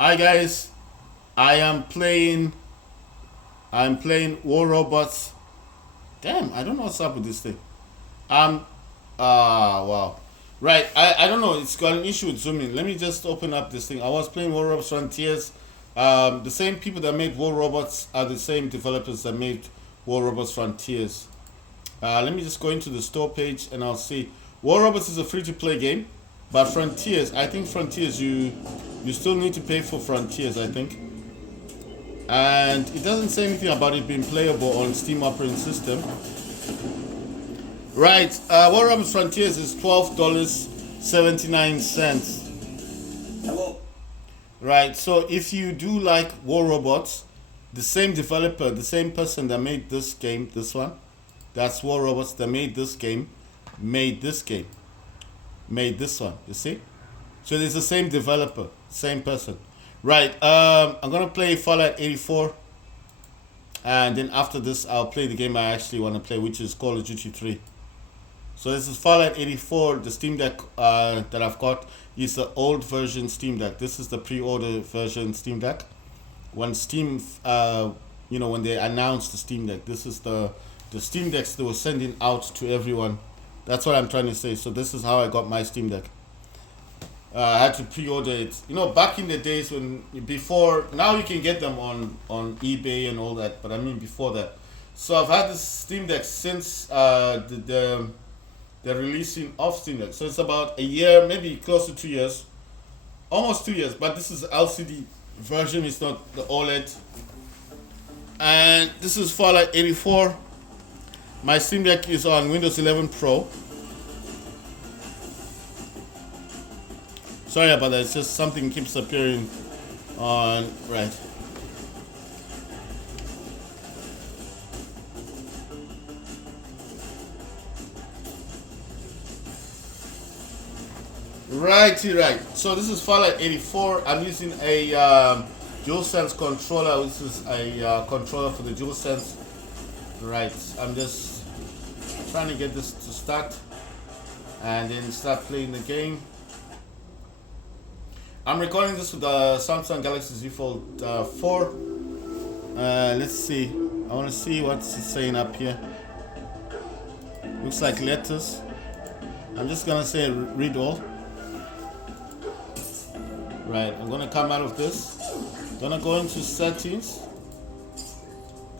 Hi guys, I am playing. I'm playing War Robots. Damn, I don't know what's up with this thing. Um, wow. Right, I don't know. It's got an issue with zooming. Let me just open up this thing. I was playing War Robots Frontiers. The same people that made War Robots are the same developers that made War Robots Frontiers. Let me just go into the store page and I'll see. War Robots is a free-to-play game, but Frontiers, I think Frontiers, you still need to pay for Frontiers, I think. And it doesn't say anything about it being playable on Steam operating system. Right, War Robots Frontiers is $12.79. Hello. Right, so if you do like War Robots, the same developer, the same person that made this game, this one, that's War Robots that made this game, made this one, you see? So it's the same developer, same person. Right, I'm gonna play Fallout 84, and then after this I'll play the game I actually want to play, which is Call of Duty 3. So this is Fallout 84. The Steam Deck that I've got is the old version Steam Deck. This is the pre-order version Steam Deck. When Steam, when they announced the Steam Deck, this is the Steam Decks they were sending out to everyone. That's what I'm trying to say. So this is how I got my Steam Deck. I had to pre-order it. Back in the days before, now you can get them on eBay and all that, but I mean before that. So I've had this Steam Deck since the releasing of Steam Deck. So it's about a year, maybe close to 2 years. Almost 2 years, but this is LCD version, it's not the OLED. And this is Fallout 84. My Steam Deck is on Windows 11 Pro. Sorry about that, it's just something keeps appearing on, right. Righty, right. So this is Fallout 84. I'm using a DualSense controller. This is a controller for the DualSense. Right. I'm just trying to get this to start and then start playing the game. I'm recording this with the Samsung Galaxy Z Fold 4. Let's see. I want to see what's it saying up here. Looks like letters. I'm just gonna say read all. Right, I'm gonna come out of this. Gonna go into settings.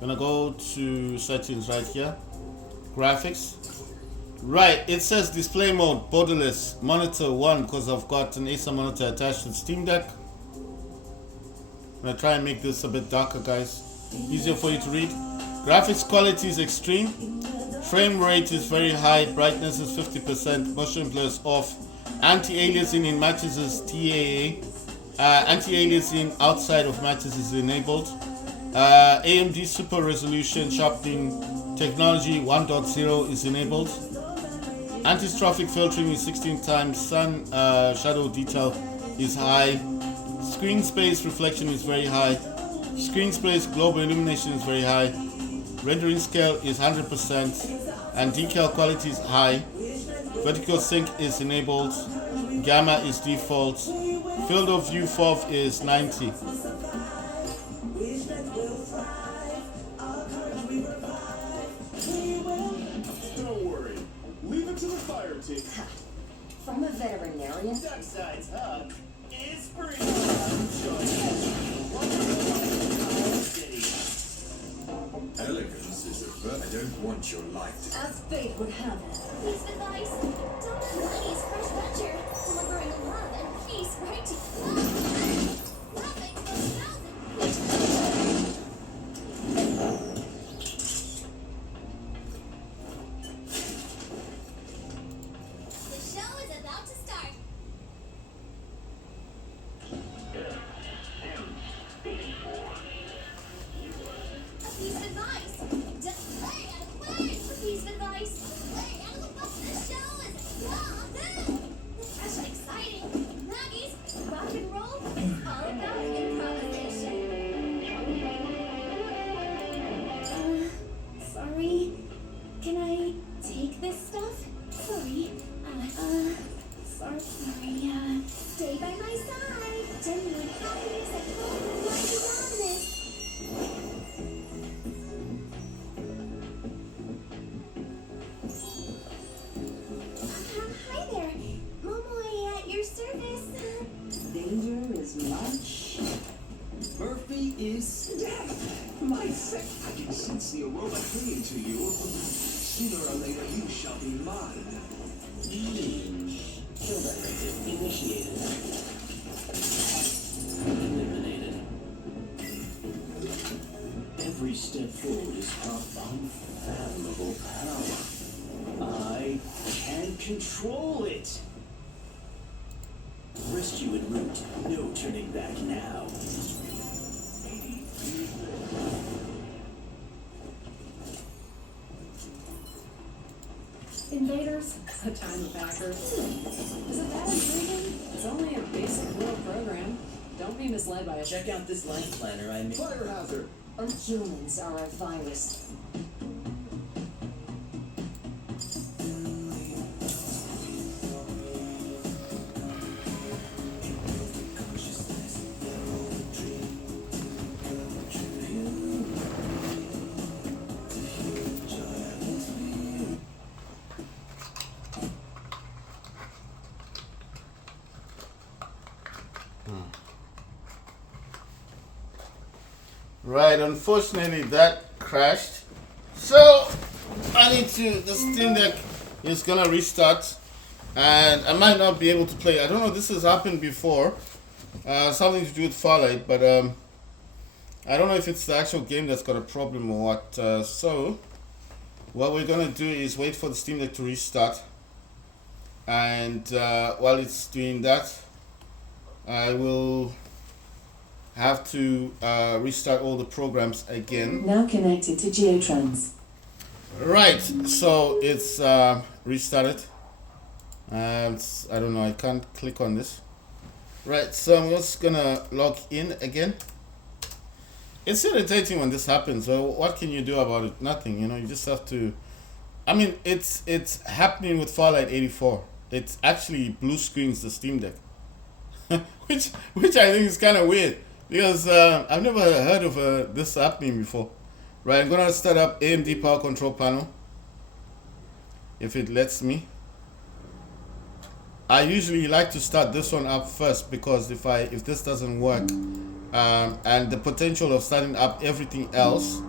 Gonna go to settings right here. Graphics. Right, it says display mode, borderless, monitor 1 because I've got an Acer monitor attached to the Steam Deck. I'm gonna try and make this a bit darker, guys. Easier for you to read. Graphics quality is extreme. Frame rate is very high. Brightness is 50%. Motion blur is off. Anti-aliasing in matches is TAA. Anti-aliasing outside of matches is enabled. AMD Super Resolution Sharpening Technology 1.0 is enabled. Anti-traffic filtering is 16 times. Sun shadow detail is high. Screen space reflection is very high. Screen space global illumination is very high. Rendering scale is 100%. And decal quality is high. Vertical sync is enabled. Gamma is default. Field of view FOV is 90. Don't worry. Leave it to the fire team. From a veterinarian? Duckside's hug is free. Elegance is a verb. I don't want your life to... As fate would have it. Please advice. Don't Money's fresh venture. Delivering love and peace right to you. Loving a thousand. The show is about to start. A piece of advice. Just play out of play. A piece of advice. Play out of the box. The show is about. Hi there. Momoe at your service. Danger is much. Murphy is death. My sick. I can sense the aroma clinging to you. Sooner or later, you shall be mine. Kill directive initiated. Eliminated. Every step forward is of unfathomable power. I can control it. Rescue en route. No turning back now. Invaders, a time of backers. Isn't that intriguing? It's only a basic little program. Don't be misled by a Check out this life planner I made. Fire hazard. Humans are a virus. Right, unfortunately that crashed. So I need to, the Steam Deck is gonna restart and I might not be able to play. I don't know, this has happened before. Something to do with Fallout, but I don't know if it's the actual game that's got a problem or what. So what we're gonna do is wait for the Steam Deck to restart, and while it's doing that, I will have to restart all the programs again. Now connected to Geotrons. Right, so it's restarted. I don't know, I can't click on this. Right, so I'm just gonna log in again. It's irritating when this happens. So what can you do about it? Nothing, you know, you just have to. I mean, it's happening with Fallout 84. It's actually blue screens the Steam Deck. which I think is kind of weird, because I've never heard of this happening before. Right, I'm gonna start up AMD Power Control Panel, if it lets me. I usually like to start this one up first, because if this doesn't work, and the potential of starting up everything else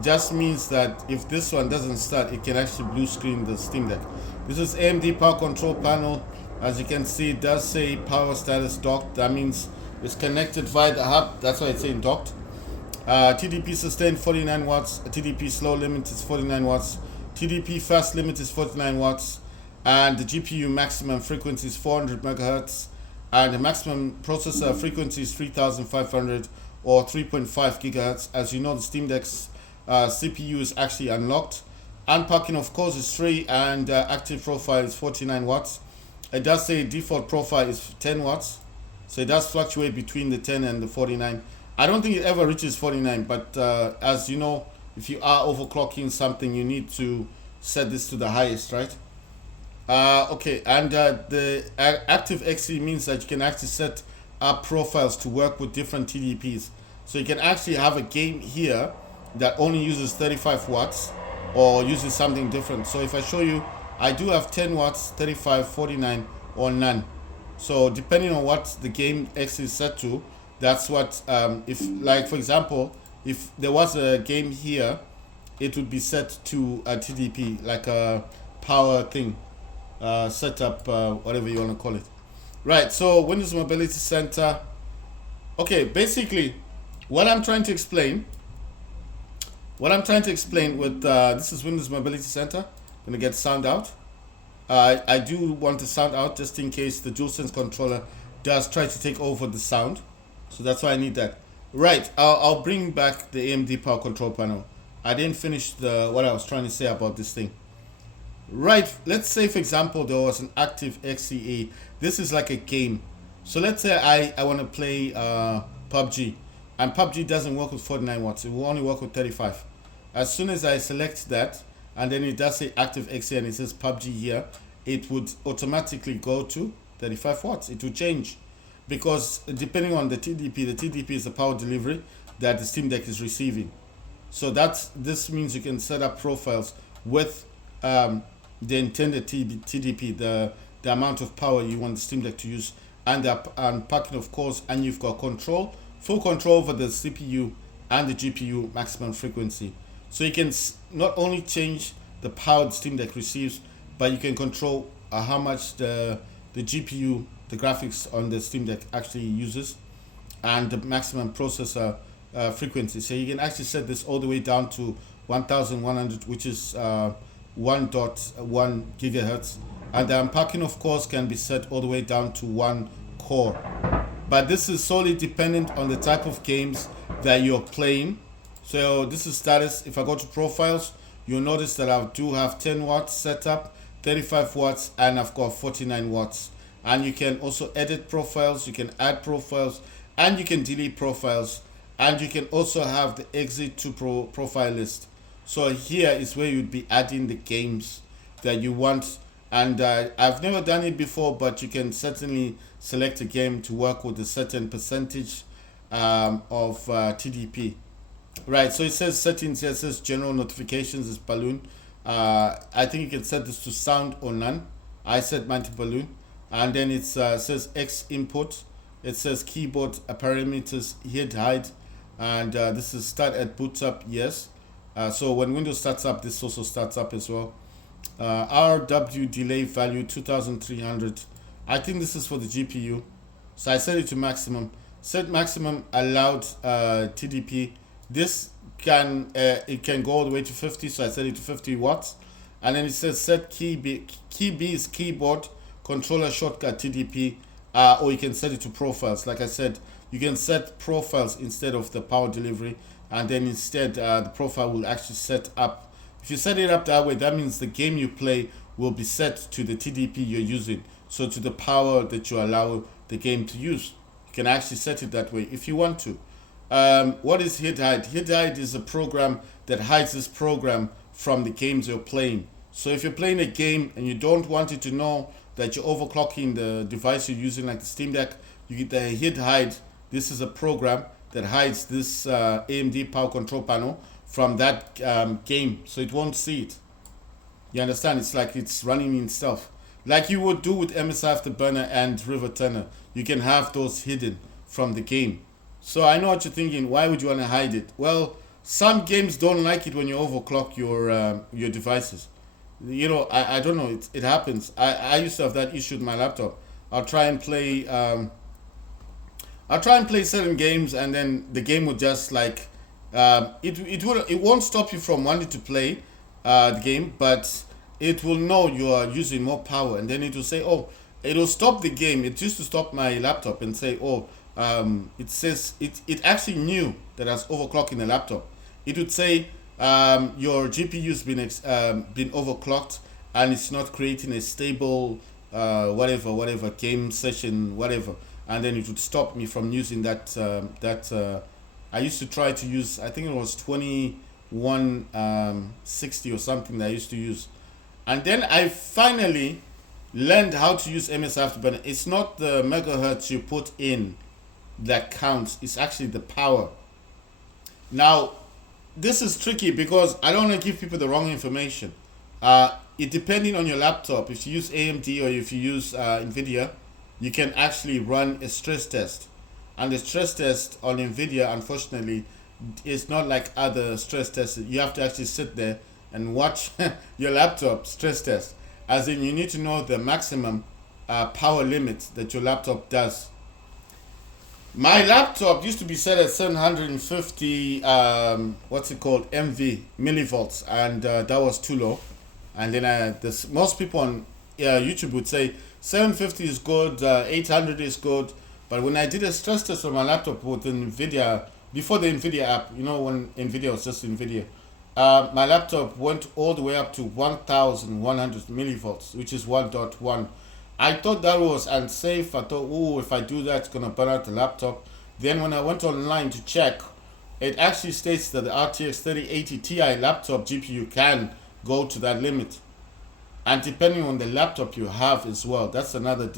just means that if this one doesn't start, it can actually blue screen the Steam Deck. This is AMD Power Control Panel. As you can see, it does say power status docked. That means it's connected via the hub. That's why it's saying docked. TDP sustained 49 watts. TDP slow limit is 49 watts. TDP fast limit is 49 watts. And the GPU maximum frequency is 400 megahertz. And the maximum processor frequency is 3500 or 3.5 gigahertz. As you know, the Steam Deck's CPU is actually unlocked. Unpacking, of course, is free, and active profile is 49 watts. It does say default profile is 10 watts. So it does fluctuate between the 10 and the 49. I don't think it ever reaches 49, but as you know, if you are overclocking something, you need to set this to the highest, right? Okay, and the active XE means that you can actually set up profiles to work with different TDPs. So you can actually have a game here that only uses 35 watts or uses something different. So if I show you, I do have 10 watts, 35, 49, or none. So depending on what the game X is set to, that's what, if, like for example, if there was a game here, it would be set to a TDP, like a power thing, setup, whatever you want to call it. Right, so Windows Mobility Center. Okay, basically, what I'm trying to explain with, this is Windows Mobility Center. Gonna get sound out. I do want the sound out just in case the DualSense controller does try to take over the sound. So that's why I need that. Right, I'll bring back the AMD Power Control Panel. I didn't finish what I was trying to say about this thing. Right, let's say for example there was an active XCA. This is like a game. So let's say I want to play PUBG, and PUBG doesn't work with 49 watts. It will only work with 35. As soon as I select that, and then it does say active XCA and it says PUBG here, it would automatically go to 35 watts. It will change. because depending on the TDP is the power delivery that the Steam Deck is receiving. So this means you can set up profiles with the intended TDP, the amount of power you want the Steam Deck to use, and the unpacking, of course, and you've got full control over the CPU and the GPU maximum frequency. So you can not only change the power the Steam Deck receives, but you can control how much the GPU, the graphics on the Steam Deck actually uses, and the maximum processor frequency. So you can actually set this all the way down to 1100, which is 1.1 gigahertz, and the unpacking, of course, can be set all the way down to 1 core. But this is solely dependent on the type of games that you're playing. So this is status. If I go to profiles, you'll notice that I do have 10 watts set up, 35 watts, and I've got 49 watts. And you can also edit profiles, you can add profiles, and you can delete profiles, and you can also have the exit to profile list. So here is where you'd be adding the games that you want. And I've never done it before, but you can certainly select a game to work with a certain percentage of TDP. Right, so it says settings here, it says general notifications is balloon. I think you can set this to sound or none. I set mine to balloon. And then it says X input. It says keyboard parameters, hid, hide. And this is start at boots up, yes. So when Windows starts up, this also starts up as well. RW delay value 2300. I think this is for the GPU. So I set it to maximum. Set maximum allowed TDP. This can it can go all the way to 50, so I set it to 50 watts. And then it says set key B is keyboard controller shortcut TDP, or you can set it to profiles. Like I said, you can set profiles instead of the power delivery, and then instead the profile will actually set up. If you set it up that way, that means the game you play will be set to the TDP you're using, so to the power that you allow the game to use. You can actually set it that way if you want to. What is hid hide? Hid hide is a program that hides this program from the games you're playing. So if you're playing a game and you don't want it to know that you're overclocking the device you're using, like the Steam Deck, you get the hid hide. This is a program that hides this AMD Power Control Panel from that game, so it won't see it. You understand? It's like it's running in stealth, like you would do with MSI Afterburner and River Turner. You can have those hidden from the game. So I know what you're thinking. Why would you want to hide it? Well, some games don't like it when you overclock your devices. You know, I don't know. It happens. I used to have that issue with my laptop. I'll try and play certain games, and then the game would just like it won't stop you from wanting to play the game, but it will know you are using more power, and then it will say, oh, it will stop the game. It used to stop my laptop and say, oh, it says it actually knew that I was overclocking the laptop. It would say your GPU's been overclocked, and it's not creating a stable whatever game session, whatever, and then it would stop me from using that I used to try to use, I think it was 2160 or something that I used to use. And then I finally learned how to use MSI Afterburner. It's not the megahertz you put in that counts, it's actually the power. Now, this is tricky because I don't want to give people the wrong information. It depending on your laptop, if you use AMD or if you use NVIDIA, you can actually run a stress test. And the stress test on NVIDIA, unfortunately, is not like other stress tests. You have to actually sit there and watch your laptop stress test. As in, you need to know the maximum power limit that your laptop does. My laptop used to be set at 750, MV, millivolts, and that was too low. And then most people on YouTube would say 750 is good, 800 is good. But when I did a stress test on my laptop with NVIDIA, before the NVIDIA app, you know, when NVIDIA was just NVIDIA, my laptop went all the way up to 1100 millivolts, which is 1.1. I thought that was unsafe. I thought, oh, if I do that, it's going to burn out the laptop. Then when I went online to check, it actually states that the RTX 3080 Ti laptop GPU can go to that limit. And depending on the laptop you have as well, that's another,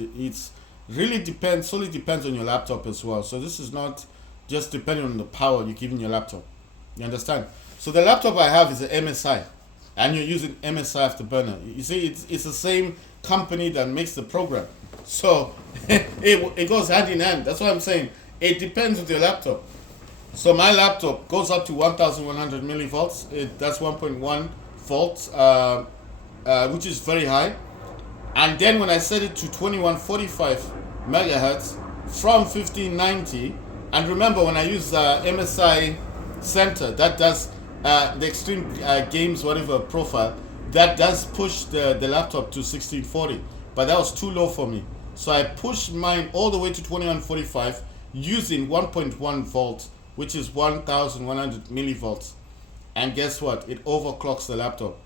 really depends, solely depends on your laptop as well. So this is not just depending on the power you're giving your laptop. You understand? So the laptop I have is an MSI, and you're using MSI Afterburner. You see, it's the same company that makes the program. So it goes hand in hand. That's what I'm saying. It depends with your laptop. So my laptop goes up to 1,100 millivolts. That's 1.1 volts, which is very high. And then when I set it to 2145 megahertz from 1590, and remember when I use MSI Center, that does the extreme games, whatever profile, that does push the laptop to 1640. But that was too low for me. So I pushed mine all the way to 2145 using 1.1 volts, which is 1,100 millivolts. And guess what? It overclocks the laptop.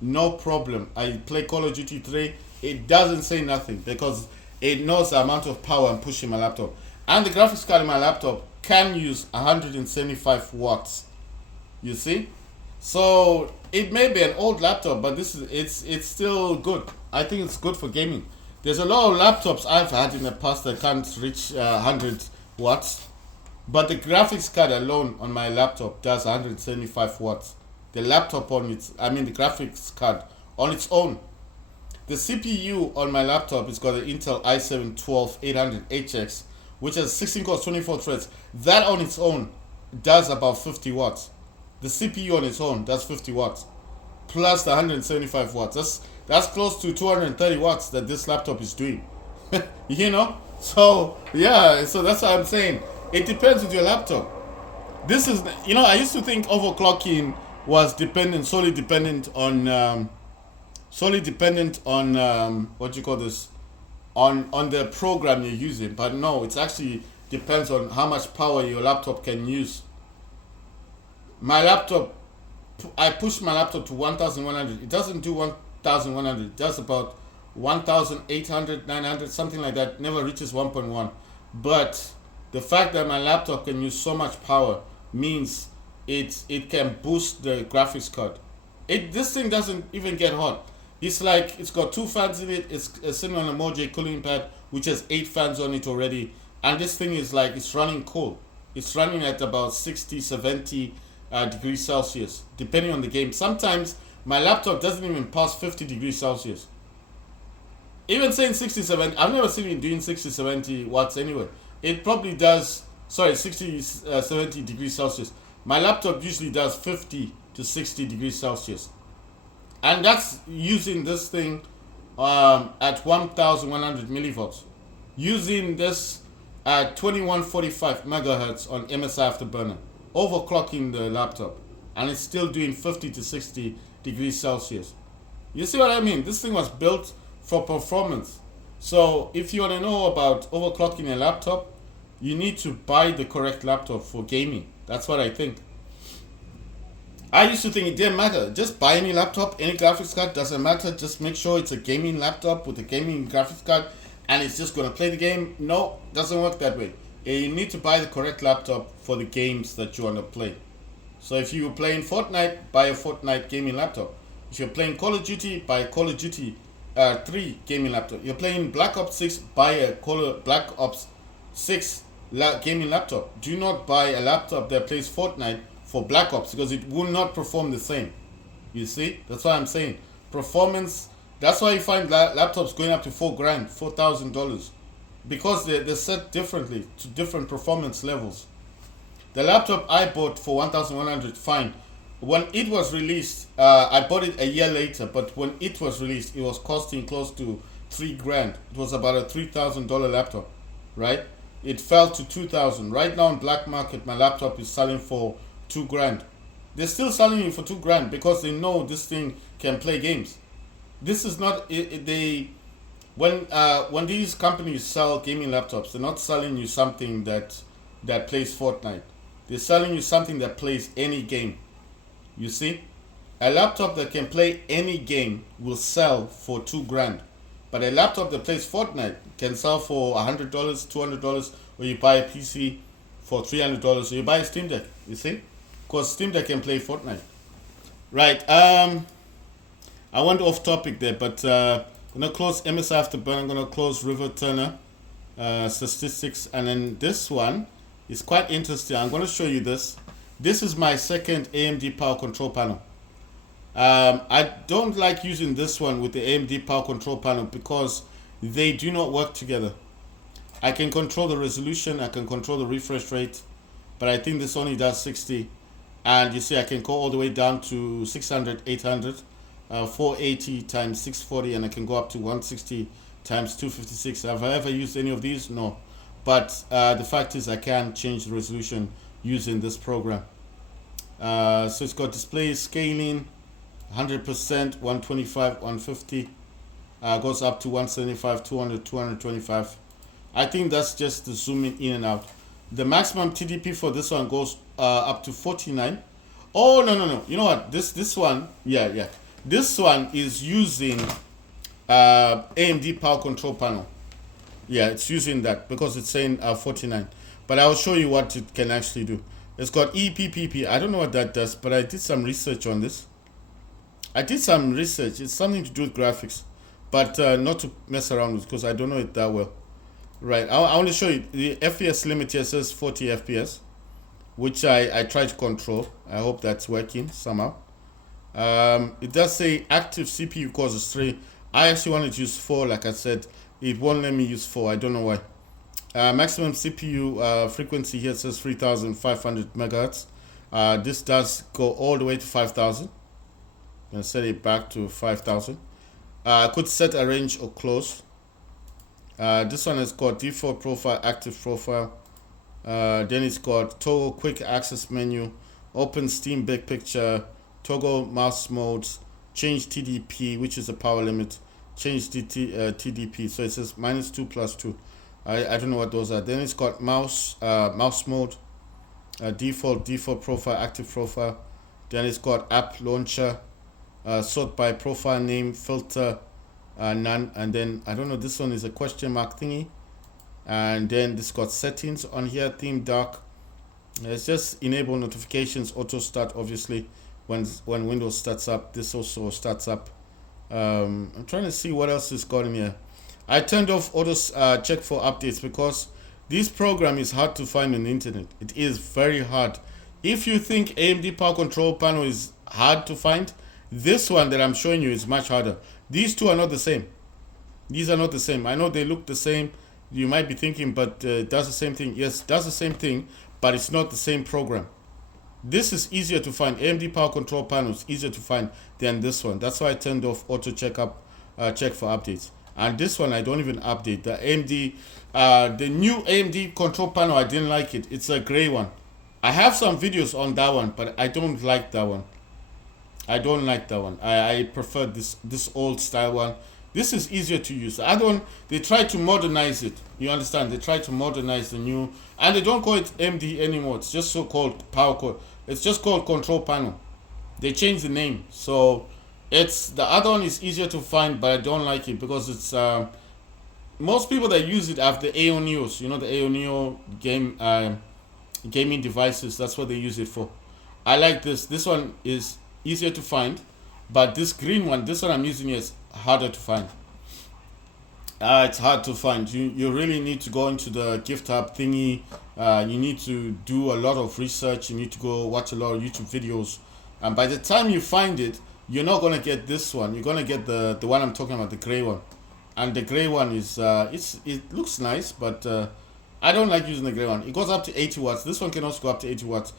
No problem. I play Call of Duty 3. It doesn't say nothing because it knows the amount of power I'm pushing my laptop. And the graphics card in my laptop can use 175 watts. You see? So it may be an old laptop, but it's still good. I think it's good for gaming. There's a lot of laptops I've had in the past that can't reach 100 watts. But the graphics card alone on my laptop does 175 watts. The laptop on its, the graphics card on its own. The CPU on my laptop is got an Intel i7-12800HX, which has 16 cores, 24 threads. That on its own does about 50 watts. The CPU on its own does 50 watts, plus the 175 watts. That's close to 230 watts that this laptop is doing. You know? So, yeah, so that's what I'm saying. It depends with your laptop. This is, I used to think overclocking was solely dependent on what you call this, on the program you're using. But no, it actually depends on how much power your laptop can use. My laptop, I push my laptop to 1,100. It doesn't do 1,100. It does about 1,800, 900, something like that. Never reaches 1.1. But the fact that my laptop can use so much power means it can boost the graphics card. This thing doesn't even get hot. It's like it's got 2 fans in it. It's sitting on a Mojo cooling pad, which has 8 fans on it already. And this thing is like, it's running cool. It's running at about 60, 70 degrees Celsius, depending on the game. Sometimes my laptop doesn't even pass 50 degrees Celsius. Even saying 60, 70, I've never seen it doing 60, 70 watts anyway. It probably does, 60, 70 degrees Celsius. My laptop usually does 50 to 60 degrees Celsius. And that's using this thing at 1,100 millivolts. Using this at 2145 megahertz on MSI Afterburner. Overclocking the laptop. And it's still doing 50 to 60 degrees Celsius. You see what I mean? This thing was built for performance. So if you want to know about overclocking a laptop, you need to buy the correct laptop for gaming. That's what I think. I used to think it didn't matter. Just buy any laptop, any graphics card, doesn't matter. Just make sure it's a gaming laptop with a gaming graphics card and it's just going to play the game. No, doesn't work that way. You need to buy the correct laptop for the games that you want to play. So if you're playing Fortnite, buy a Fortnite gaming laptop. If you're playing Call of Duty, buy a Call of Duty 3 gaming laptop. You're playing Black Ops 6, buy a Black Ops 6 gaming laptop. Do not buy a laptop that plays Fortnite for Black Ops because it will not perform the same. You see? That's what I'm saying. Performance, that's why you find laptops going up to $4,000, $4,000 because they're set differently to different performance levels. The laptop I bought for 1,100, fine. When it was released, I bought it a year later, but when it was released, it was costing close to $3,000. It was about a $3,000 laptop, right? It fell to 2,000. Right now on black market, my laptop is selling for $2,000. They're still selling it for $2,000 because they know this thing can play games. This is not when these companies sell gaming laptops, they're not selling you something that plays Fortnite. They're selling you something that plays any game. You see, a laptop that can play any game will sell for $2,000, but a laptop that plays Fortnite can sell for $100, $200, or you buy a PC for $300, or you buy a Steam Deck. You see, because Steam Deck can play Fortnite. Right. I went off topic there, but I'm gonna close MSI Afterburner. I'm gonna close River Turner. statistics. And then this one is quite interesting. I'm going to show you this. This is my second AMD Power Control Panel. I don't like using this one with the AMD Power Control Panel because they do not work together. I can control the resolution, I can control the refresh rate, but I think this only does 60. And you see I can go all the way down to 600, 800, 480 times 640, and I can go up to 160 times 256. Have I ever used any of these? No. But the fact is I can change the resolution using this program. So it's got display scaling, 100%, 125, 150, goes up to 175, 200, 225. I think that's just the zooming in and out. The maximum TDP for this one goes up to 49. Oh, no. You know what? This one, yeah. This one is using AMD Power Control Panel. Yeah, it's using that because it's saying 49. But I'll show you what it can actually do. It's got EPPP. I don't know what that does, but I did some research on this. It's something to do with graphics, but not to mess around with because I don't know it that well. Right, I want to show you the FPS limit here says 40 FPS, which I try to control. I hope that's working somehow. It does say active CPU cores is 3. I actually wanted to use 4, like I said. It won't let me use 4. I don't know why. Maximum CPU frequency here says 3,500 megahertz. This does go all the way to 5,000. I'm going to set it back to 5,000. I could set a range or close. This one is called default profile, active profile. Then it's got toggle quick access menu, open Steam big picture, toggle mouse modes, change TDP, which is the power limit, change TDP. So it says -2 + 2. I don't know what those are. Then it's got mouse mode, default profile, active profile. Then it's got app launcher, sort by profile name, filter, none. And then I don't know, this one is a question mark thingy. And then this got settings on here, theme dark. It's just enable notifications, auto start. Obviously when Windows starts up, this also starts up. I'm trying to see what else is got in here. I turned off auto check for updates because this program is hard to find on the internet. It is very hard. If you think AMD Power Control Panel is hard to find, this one that I'm showing you is much harder. These two are not the same. These are not the same. I know they look the same. You might be thinking, but does the same thing. Yes, does the same thing, but it's not the same program. This is easier to find. AMD Power Control Panel is easier to find than this one. That's why I turned off auto check for updates. And this one I don't even update. The AMD, the new AMD Control Panel, I didn't like it. It's a gray one. I have some videos on that one, but I don't like that one. I don't like that one. I prefer this old style one. This is easier to use. The other one, they try to modernize it. You understand? They try to modernize the new, and they don't call it AMD anymore. It's just so called Power Core. It's just called Control Panel. They changed the name, so it's the other one is easier to find, but I don't like it because it's most people that use it have the AONEOs. You know, the AONEO gaming devices. That's what they use it for. I like this. This one is easier to find, but this green one, this one I'm using is harder to find. It's hard to find. You really need to go into the gift hub thingy. You need to do a lot of research. You need to go watch a lot of YouTube videos, and by the time you find it, you're not gonna get this one. You're gonna get the one I'm talking about, the gray one. And the gray one is it looks nice, but I don't like using the gray one. It goes up to 80 watts. This one can also go up to 80 watts,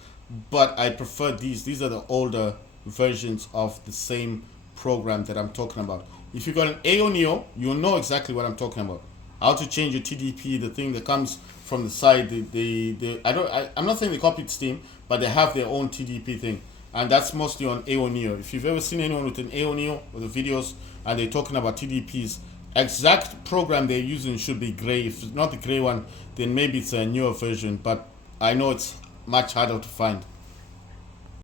but I prefer these. These are the older versions of the same program that I'm talking about. If you got an AONEO, you'll know exactly what I'm talking about. How to change your TDP, the thing that comes from the side. I'm not saying they copied Steam, but they have their own TDP thing, and that's mostly on AONEO. If you've ever seen anyone with an AONEO or the videos and they're talking about TDPs, exact program they're using should be gray. If it's not the gray one, then maybe it's a newer version, but I know it's much harder to find.